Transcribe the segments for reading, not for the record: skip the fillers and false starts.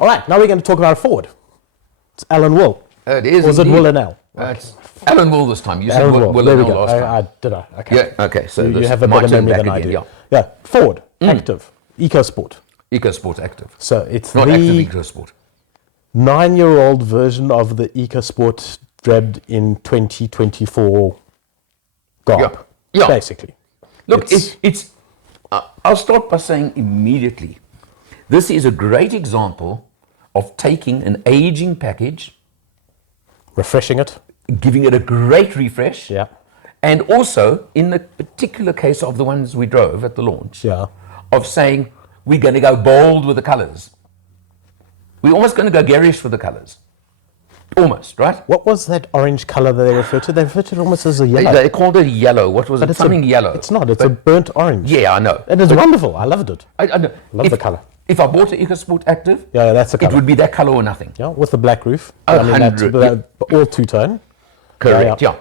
All right, now we're going to talk about Ford. It's Alan Will. It is. Or is it Will and Al? It's Alan Will this time. You said Alan Will. Will There and we Al go. last time. Did I? Okay. Yeah, okay. So you this have a my better turn memory back than I again, do. yeah. Ford Active EcoSport. EcoSport Active. So it's Not the Active EcoSport. 9-year-old version of the EcoSport drabbed in 2024 garb, Yeah. basically. Look, it's I'll start by saying immediately, this is a great example of taking an aging package, Refreshing it. giving it a great refresh, Yeah. and also, in the particular case of the ones we drove at the launch, Yeah. of saying we're going to go bold with the colors. We're almost going to go garish with the colors. Almost, right? What was that orange color that they referred to? They referred to it almost as a yellow. They called it yellow. What was But it? Something yellow. It's not. It's a burnt orange. Yeah, I know. And it's wonderful. I loved it. I know. Love the color. If I bought an EcoSport Active, Yeah, that's the it color. would be that color or nothing. Yeah, with the black roof. 100, all two-tone. Correct. Yeah.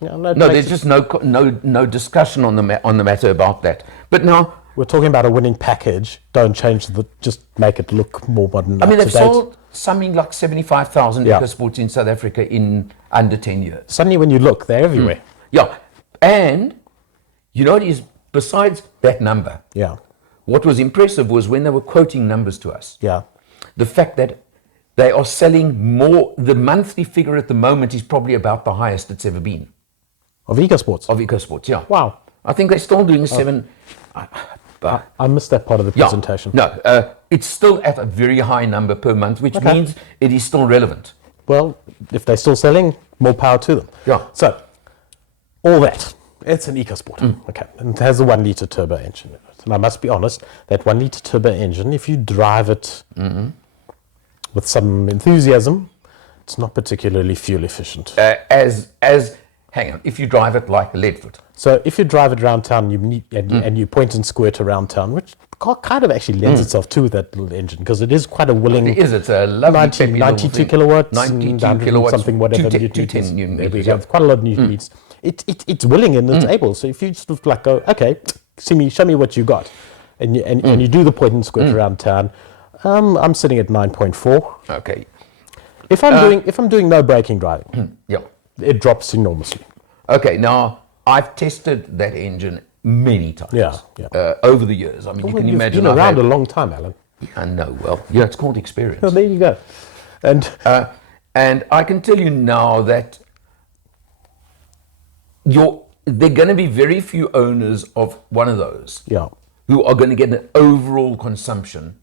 Yeah, No, there's just no discussion on the matter about that. But now, we're talking about a winning package. Don't change just make it look more modern. I mean, they've up-to-date. sold something like 75,000 Yeah. EcoSports in South Africa in under 10 years. Suddenly, when you look, they're everywhere. Yeah, and you know what is besides that number? Yeah, What was impressive was when they were quoting numbers to us. yeah. The fact that they are selling more. The monthly figure at the moment is probably about the highest it's ever been Of EcoSports. of EcoSports. Yeah. Wow. I think they're still doing seven. I missed that part of the Yeah, presentation. no, it's still at a very high number per month, which Okay. means it is still relevant. Well, if they're still selling, more power to them. Yeah. So, all that. It's an EcoSport. Okay. And it has a 1-litre turbo engine in it. And I must be honest, that 1-litre turbo engine, if you drive it with some enthusiasm, it's not particularly fuel efficient. Hang on, if you drive it like a Leadfoot. So if you drive it around town and you point and squirt around town, which kind of actually lends itself to that little engine, because it is quite a willing... It is, it's a lovely 92 kilowatts, 92 and 100 kilowatts, something, whatever. 210 newton There we meters, go. yeah. It's quite a lot of newton meters. It's willing and it's able. So if you just like go, okay, show me what you got, and you do the point and squirt around town, I'm sitting at 9.4. Okay. If I'm doing no braking driving, Yeah. it drops enormously. Okay, now, I've tested that engine many times. Yeah. Over the years. I mean, you can You've imagine. been around a long time, Alan. I know, well, yeah, it's called experience. So there you go. And And I can tell you now that there are going to be very few owners of one of those yeah, who are going to get an overall consumption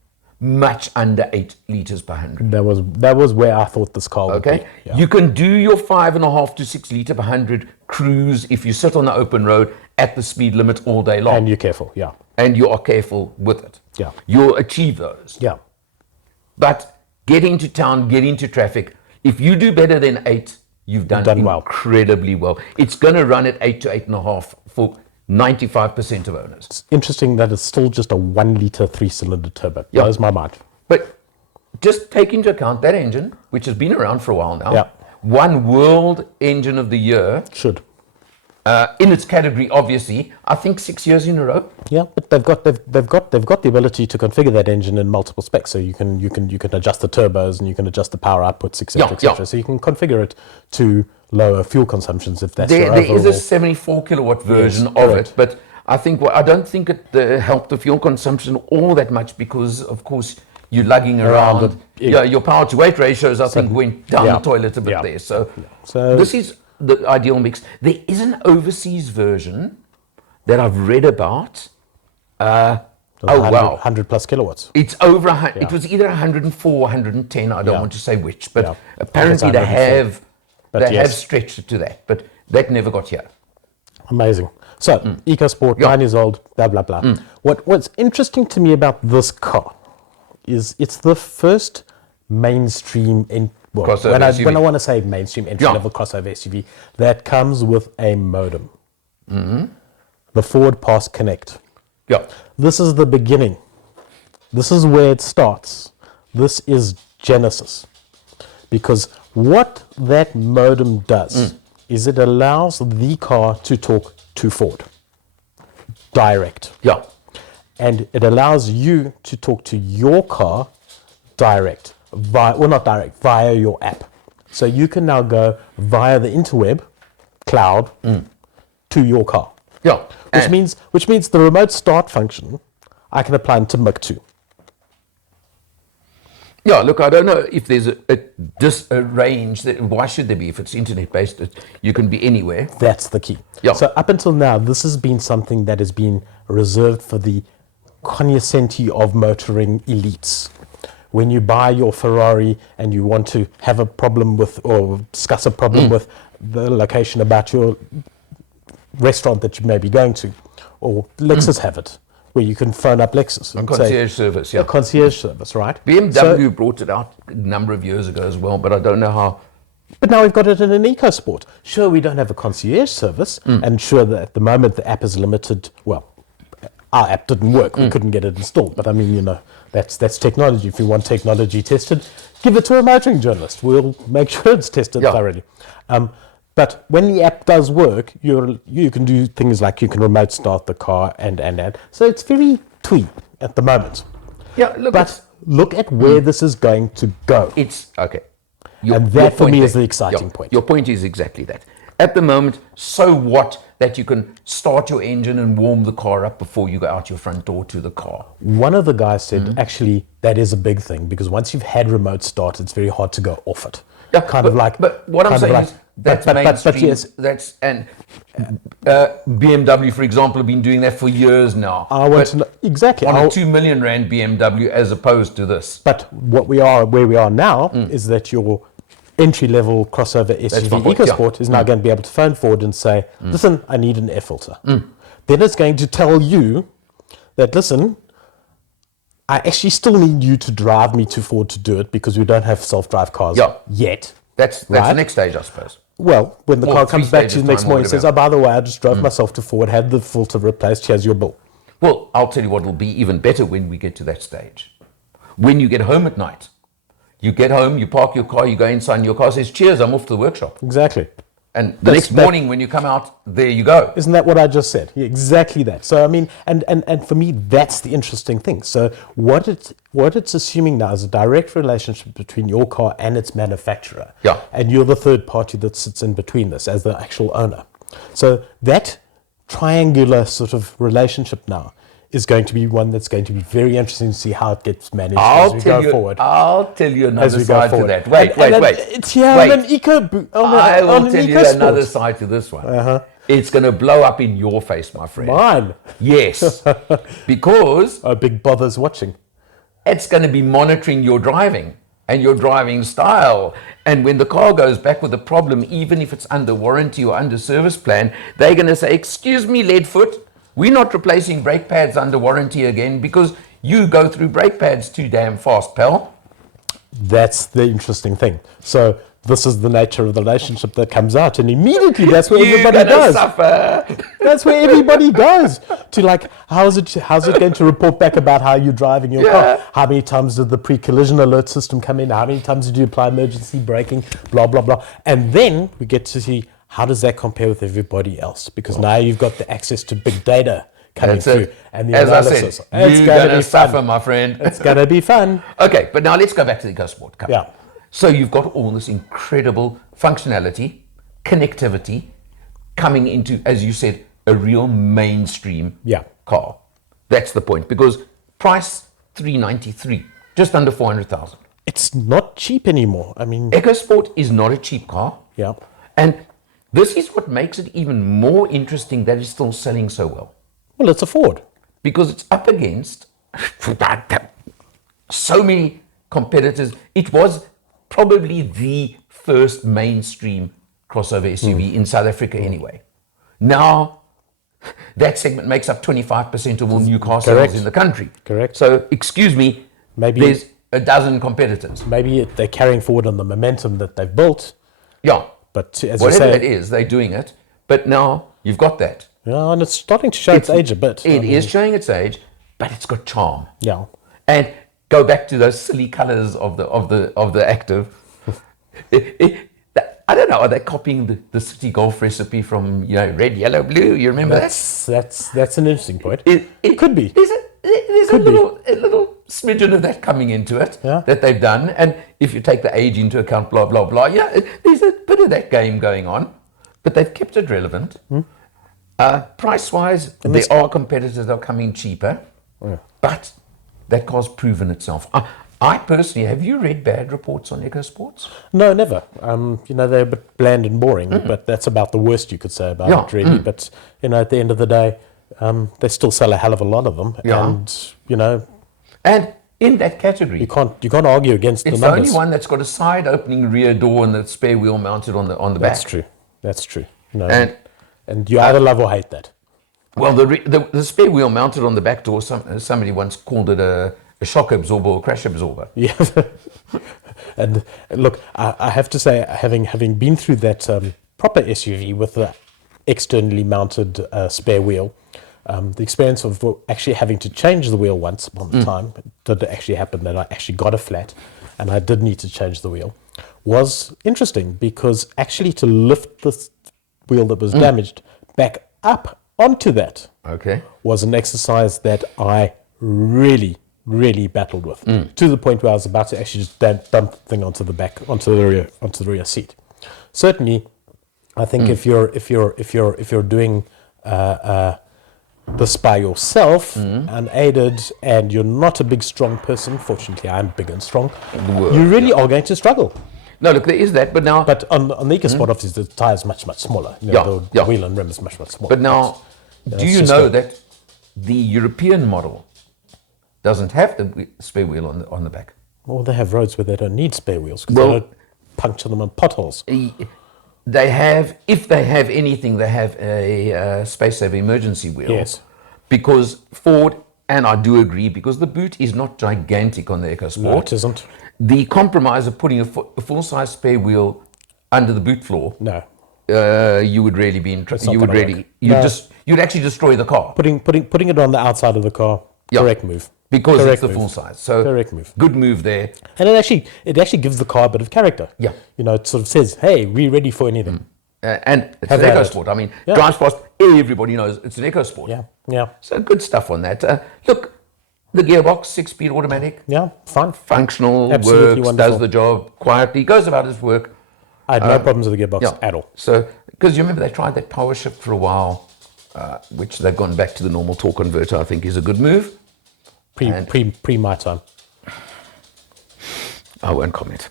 much under 8 liters per 100. that was where I thought this car would Okay, be. Yeah. you can do your 5.5 to 6 liter per 100 cruise if you sit on the open road at the speed limit all day long, And you're careful, yeah. and you are careful with it. Yeah. You'll achieve those. Yeah. But get into town, get into traffic. If you do better than 8, you've done well. incredibly well. It's going to run at 8 to 8.5 for 95% of owners. It's interesting that it's still just a 1-litre 3-cylinder turbo. Yeah. Blows my mind. But just take into account that engine, which has been around for a while now, Yeah. won World Engine of the Year Should. in its category. Obviously, I think 6 years in a row. Yeah, but they've got the ability to configure that engine in multiple specs. So you can adjust the turbos and you can adjust the power outputs, etc., Yeah, etc. yeah. So you can configure it to lower fuel consumptions if that's your There overall. is a 74 kilowatt version of correct. it, but I don't think it helped the fuel consumption all that much because, of course, you're lugging around. it. Yeah, your power to weight ratios, I think, went down yeah, the toilet a bit yeah. there. So So- this is the ideal mix. There is an overseas version that I've read about. Wow. 100 plus kilowatts. It's over, it was either 104 or 110, I don't Yeah. want to say which, but Yeah. apparently I think it's 104. But have yes. stretched it to that, but that never got here. Amazing. So, EcoSport, Yeah. 9 years old, blah, blah, blah. What's interesting to me about this car is it's the first mainstream, Crossover when SUV. I want to say mainstream entry-level Yeah. crossover SUV, that comes with a modem. The Ford Pass Connect. Yeah. This is the beginning. This is where it starts. This is Genesis. Because what that modem does is it allows the car to talk to Ford direct. Yeah. And it allows you to talk to your car direct not direct, via your app. So you can now go via the interweb cloud to your car. Yeah. Which means the remote start function I can apply in Timbuk too. Yeah, look, I don't know if there's a range. Why should there be? If it's internet-based, you can be anywhere. That's the key. Yeah. So up until now, this has been something that has been reserved for the cognoscenti of motoring elites. When you buy your Ferrari and you want to have a problem with, or discuss a problem with the location about your restaurant that you may be going to, or Lexus have it, where you can phone up Lexus and concierge service, yeah. A concierge service, right? BMW brought it out a number of years ago as well, but I don't know how. But now we've got it in an EcoSport. Sure, we don't have a concierge service, and sure, that at the moment the app is limited. Well, our app didn't work. We couldn't get it installed. But I mean, that's technology. If you want technology tested, give it to a motoring journalist. We'll make sure it's tested thoroughly. But when the app does work, you can do things like you can remote start the car and. So it's very twee at the moment. Yeah, look at where this is going to go. It's okay. And that for me is the exciting point. Your point is exactly that. At the moment, so what that you can start your engine and warm the car up before you go out your front door to the car. One of the guys said, actually, that is a big thing because once you've had remote start, it's very hard to go off it. Yeah, but what I'm saying is that's mainstream. But yes. That's and BMW, for example, have been doing that for years now. I want to know exactly on a R2 million BMW as opposed to this. But where we are now is that your entry-level crossover SUV EcoSport is now going to be able to phone Ford and say, listen, I need an air filter. Then it's going to tell you that, listen, I actually still need you to drive me to Ford to do it because we don't have self-drive cars yet. That's the next stage, I suppose. Well, when the car comes back to you the next morning and says, oh, by the way, I just drove myself to Ford, had the filter replaced, here's your bill. Well, I'll tell you what will be even better when we get to that stage. When you get home at night, you get home, you park your car, you go inside, and your car says, cheers, I'm off to the workshop. Exactly. And the next morning when you come out, there you go. Isn't that what I just said? Yeah, exactly that. So, I mean, and for me, that's the interesting thing. So what it's assuming now is a direct relationship between your car and its manufacturer. Yeah. And you're the third party that sits in between this as the actual owner. So that triangular sort of relationship now is going to be one that's going to be very interesting to see how it gets managed as we go forward. I'll tell you another side to that. Wait. It's here on an eco. I will tell you another side to this one. It's going to blow up in your face, my friend. Mine? Yes. Because Big Bother's watching. It's going to be monitoring your driving and your driving style. And when the car goes back with a problem, even if it's under warranty or under service plan, they're going to say, excuse me, Leadfoot, we're not replacing brake pads under warranty again because you go through brake pads too damn fast, pal. That's the interesting thing. So this is the nature of the relationship that comes out, and immediately that's where everybody goes. Suffer. That's where everybody goes to, like, how's it going to report back about how you're driving your car? How many times did the pre-collision alert system come in? How many times did you apply emergency braking? Blah blah blah. And then we get to see, how does that compare with everybody else? Because now you've got the access to big data coming through. And the analysis. I said, you're going to suffer, my friend. It's going to be fun. Okay, but now let's go back to the EcoSport Cup. Yeah. So you've got all this incredible functionality, connectivity, coming into, as you said, a real mainstream car. That's the point. Because price $393, just under 400,000. It's not cheap anymore. I mean, EcoSport is not a cheap car. Yeah. And this is what makes it even more interesting that it's still selling so well. Well, it's a Ford. Because it's up against so many competitors. It was probably the first mainstream crossover SUV in South Africa anyway. Now, that segment makes up 25% of all new car sales in the country. Correct. So, excuse me, there's a dozen competitors. Maybe they're carrying forward on the momentum that they've built. Yeah. But as whatever you say, it is, they're doing it. But now you've got that. Yeah, and it's starting to show its age a bit. It is showing its age, but it's got charm. Yeah. And go back to those silly colors of the Active. I don't know. Are they copying the City Golf recipe from red, yellow, blue? You remember that? That's an interesting point. It could be. There's a little smidgen of that coming into it Yeah. that they've done. And if you take the age into account, blah, blah, blah, yeah, there's a bit of that game going on, but they've kept it relevant. Price-wise, there are competitors that are coming cheaper, but that car's proven itself. I personally, have you read bad reports on EcoSports? No, never. They're a bit bland and boring, but that's about the worst you could say about it, really. But, at the end of the day, they still sell a hell of a lot of them. Yeah. And, And in that category, you can't argue against the it's numbers. the only one that's got a side opening rear door and the spare wheel mounted on the That's back. true. That's true. And you either love or hate that. well, the spare wheel mounted on the back door, somebody once called it a shock absorber or crash absorber. Yeah. And look, I have to say, having been through that proper SUV with the externally mounted spare wheel, the experience of actually having to change the wheel once upon a time, it did actually happen that I actually got a flat and I did need to change the wheel, was interesting, because actually to lift the wheel that was damaged back up onto that was an exercise that I really battled with, to the point where I was about to actually just dump the thing onto the rear seat. Certainly, I think if you're doing this by yourself, unaided, and you're not a big strong person, fortunately I'm big and strong, you really are going to struggle. No, look, there is that, but now... But on the EcoSport, obviously, the tyre is much smaller. The wheel and rim is much smaller. But now, do you know that the European model doesn't have the spare wheel on the back? Well, they have roads where they don't need spare wheels because they don't puncture them on potholes. They have, if they have anything, they have a space-saver emergency wheel. Yes. Because Ford, and I do agree, because the boot is not gigantic on the EcoSport. No, it isn't. The compromise of putting a full-size spare wheel under the boot floor, No. you would really be in trouble. No. You'd actually destroy the car. Putting it on the outside of the car, correct move. Because Correct it's the move. full size. So Correct move. Good move there. And it actually gives the car a bit of character. Yeah. It sort of says, hey, we're ready for anything. And it's Have an at it. EcoSport. I mean, drives past, everybody knows it's an EcoSport. Yeah. So good stuff on that. Look, the gearbox, 6-speed automatic, Yeah, fine. functional, Absolutely works, wonderful. does the job quietly, goes about his work. I had no problems with the gearbox at all. So, because you remember they tried that power shift for a while, which they've gone back to the normal torque converter, I think is a good move. Pre my time. I won't comment.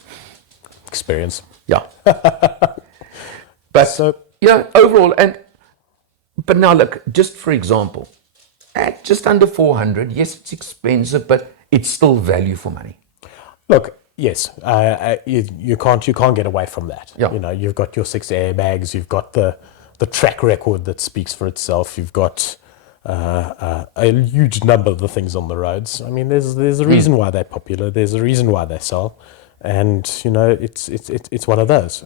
Experience. Yeah. But So- overall, but now look, just for example, at just under 400, yes, it's expensive, but it's still value for money. Look, yes, you can't get away from that. Yeah. You've got your 6 airbags, you've got the track record that speaks for itself, you've got a huge number of the things on the roads. I mean, there's a reason why they're popular. There's a reason why they sell, and it's one of those.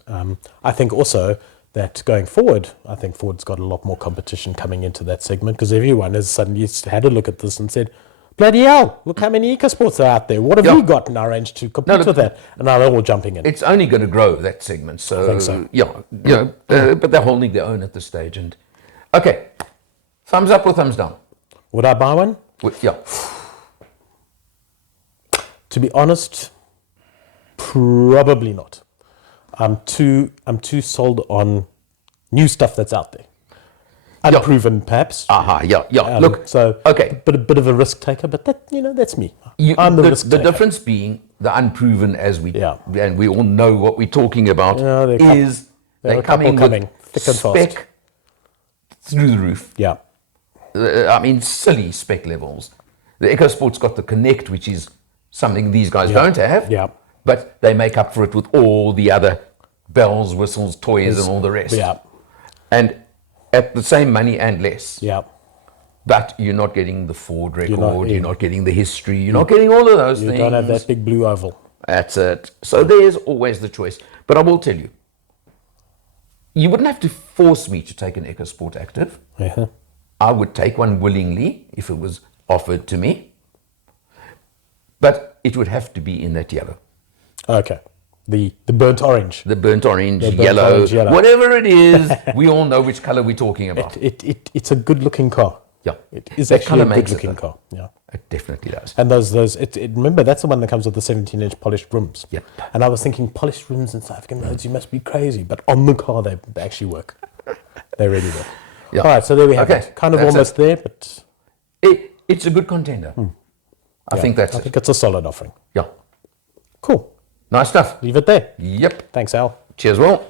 I think also that going forward, I think Ford's got a lot more competition coming into that segment, because everyone has suddenly had a look at this and said, bloody hell, look how many EcoSports are out there. What have we got in our range to compete with that? And now they're all jumping in. It's only going to grow, that segment. So, I think so. But they're holding their own at this stage. And okay, thumbs up or thumbs down? Would I buy one? Yeah. To be honest, probably not. I'm too sold on new stuff that's out there. Unproven, perhaps. Look, so okay, a bit of a risk taker, but that's me. You, I'm the risk the taker. difference being the unproven, Yeah. and we all know what we're talking about, is there are they a come couple in coming with thick and fast. spec through the roof. Yeah. I mean, silly spec levels. The EcoSport's got the Connect, which is something these guys don't have. Yeah. But they make up for it with all the other bells, whistles, toys, and all the rest. Yeah. And at the same money and less. Yeah. But you're not getting the Ford record, not- you're not getting the history, you're not getting all of those You things. don't have that big blue oval. That's it. So there's always the choice. But I will tell you, you wouldn't have to force me to take an EcoSport Active. Yeah. I would take one willingly if it was offered to me. But it would have to be in that yellow. Okay. The burnt orange. The burnt orange, burnt yellow, orange, yellow. whatever it is, we all know which color we're talking about. It's a good looking car. Yeah. It is That actually a colour makes it, good-looking though. car. Yeah. It definitely does. And remember, that's the one that comes with the 17-inch polished rims. Yep. And I was thinking, polished rims in South African roads, you must be crazy. But on the car, they actually work. They really work. Yeah. All right, so there we have Okay, it. Kind of that's almost there, but It's a good contender. I think that's I it. think it's a solid offering. Yeah. Cool. Nice stuff. Leave it there. Yep. Thanks, Al. Cheers, Will.